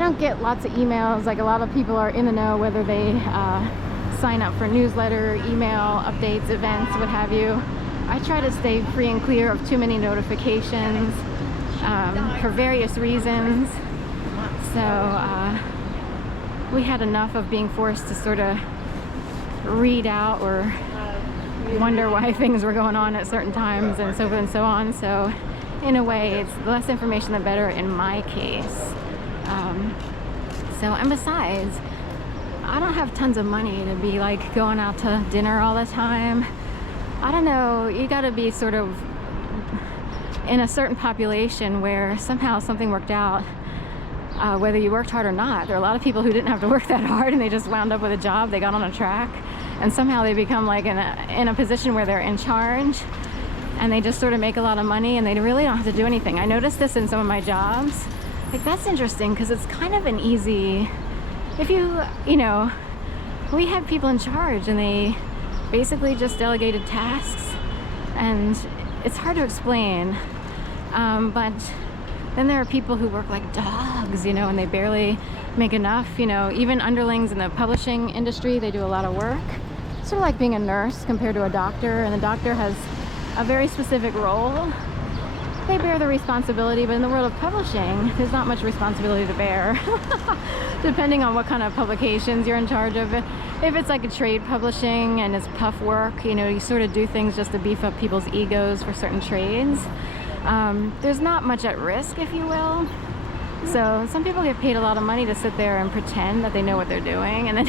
don't get lots of emails like a lot of people are in the know, whether they sign up for newsletter, email, updates, events, what have you. I try to stay free and clear of too many notifications for various reasons. So we had enough of being forced to sort of read out or wonder why things were going on at certain times and so forth and so on. So in a way, it's the less information, the better in my case. And besides, I don't have tons of money to be like going out to dinner all the time. I don't know, you gotta be sort of in a certain population where somehow something worked out, whether you worked hard or not. There are a lot of people who didn't have to work that hard and they just wound up with a job, they got on a track, and somehow they become like in a position where they're in charge and they just sort of make a lot of money and they really don't have to do anything. I noticed this in some of my jobs. Like, that's interesting because it's kind of an easy, if you know, we had people in charge and they basically just delegated tasks, and it's hard to explain. But then there are people who work like dogs, you know, and they barely make enough. You know, even underlings in the publishing industry, they do a lot of work. Sort of like being a nurse compared to a doctor, and the doctor has a very specific role. They bear the responsibility, but in the world of publishing, there's not much responsibility to bear. Depending on what kind of publications you're in charge of. If it's like a trade publishing and it's puff work, you know, you sort of do things just to beef up people's egos for certain trades. There's not much at risk, if you will. So some people get paid a lot of money to sit there and pretend that they know what they're doing, and then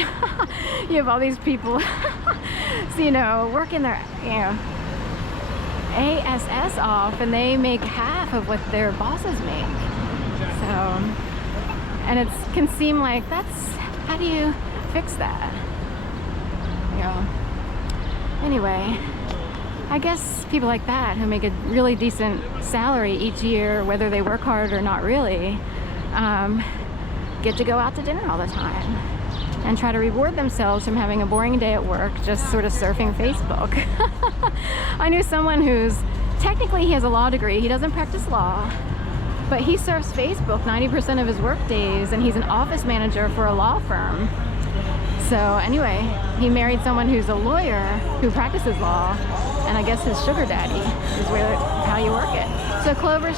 you have all these people, so, you know, working their, you know, ASS off, and they make half of what their bosses make. So, and it can seem like how do you fix that? You know. Anyway, I guess people like that who make a really decent salary each year, whether they work hard or not really, get to go out to dinner all the time and try to reward themselves from having a boring day at work just sort of surfing Facebook. I knew someone who's technically, he has a law degree, he doesn't practice law, but he surfs Facebook 90% of his work days, and he's an office manager for a law firm. So anyway, he married someone who's a lawyer who practices law, and I guess his sugar daddy is how you work it. So Clover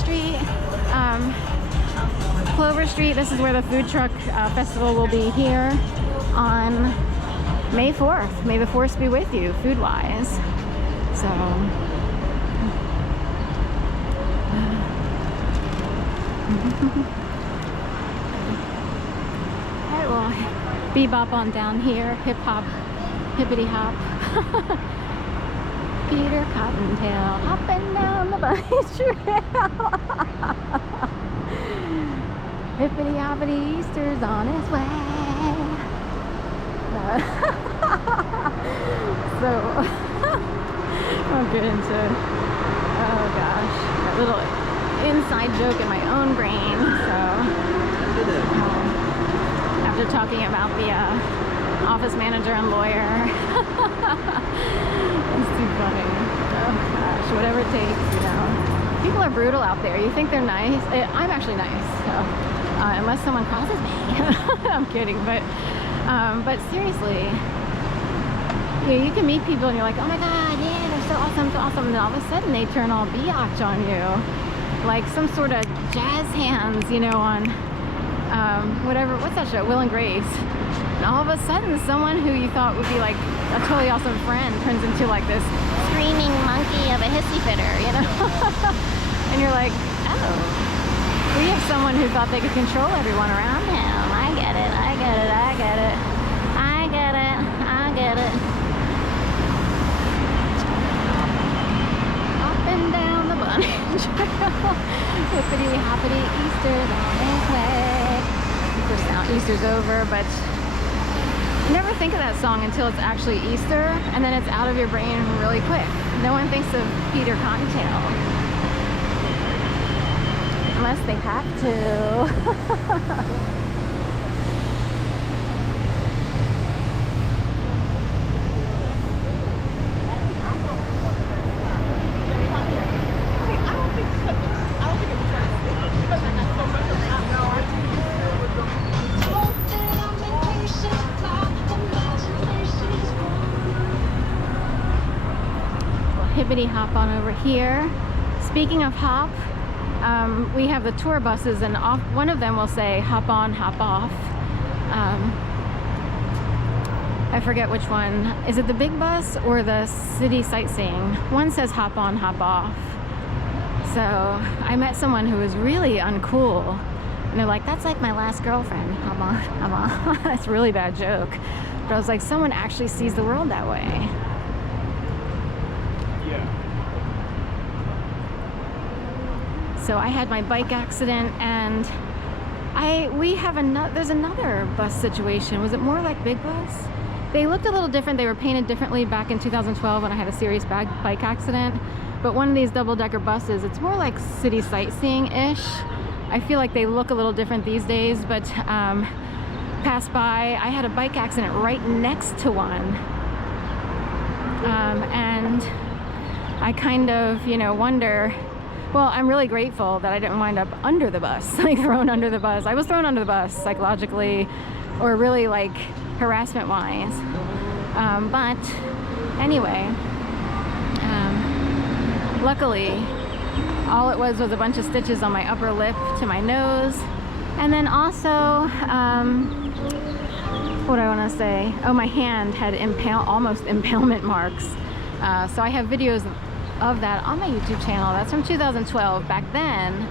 Street, this is where the food truck festival will be here on May 4th. May the force be with you, food-wise. So, alright, well, bebop on down here, hip-hop, hippity-hop. Peter Cottontail hopping down the bunny trail. Hippity-hoppity, Easter's on his way. So, I'll get into, oh gosh, a little inside joke in my own brain. So, after talking about the office manager and lawyer, it's too funny. Oh gosh, whatever it takes, you know. People are brutal out there. You think they're nice. I'm actually nice, so. Unless someone crosses me. I'm kidding, but seriously, you can meet people and you're like, oh my god, yeah, they're so awesome, and then all of a sudden they turn all biatch on you, like some sort of jazz hands, you know, on whatever, what's that show, Will and Grace, and all of a sudden someone who you thought would be like a totally awesome friend turns into like this screaming monkey of a hissy fitter, you know. And you're like, oh. We have someone who thought they could control everyone around him. I get it, I get it, I get it. I get it, I get it. Up and down the bunny trail. Hippity hoppity, Easter's on its way. Of course now Easter's over, but you never think of that song until it's actually Easter, and then it's out of your brain really quick. No one thinks of Peter Cottontail. Unless they have to. hippity hop on over here. Speaking of hop, we have the tour buses, and off one of them will say hop on, hop off. I forget which one. Is it the big bus or the city sightseeing? One says hop on, hop off. So I met someone who was really uncool, and they're like, that's like my last girlfriend. Hop on, hop on. That's a really bad joke. But I was like, someone actually sees the world that way. Yeah. So I had my bike accident, and there's another bus situation. Was it more like big bus? They looked a little different. They were painted differently back in 2012 when I had a serious bike accident. But one of these double-decker buses, it's more like city sightseeing-ish. I feel like they look a little different these days, but passed by. I had a bike accident right next to one. And I kind of, wonder, well, I'm really grateful that I didn't wind up under the bus, like thrown under the bus. I was thrown under the bus psychologically, or really like harassment-wise. But anyway, luckily, all it was a bunch of stitches on my upper lip to my nose. And then also, what do I want to say? Oh, my hand had almost impalement marks. So I have videos of that on my YouTube channel. That's from 2012. Back then,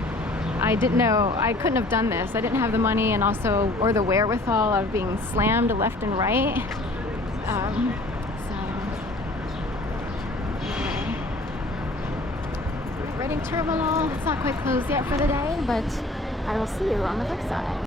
I didn't know, I couldn't have done this. I didn't have the money and also, or the wherewithal of being slammed left and right. Reading Terminal, it's not quite closed yet for the day, but I will see you on the flip side.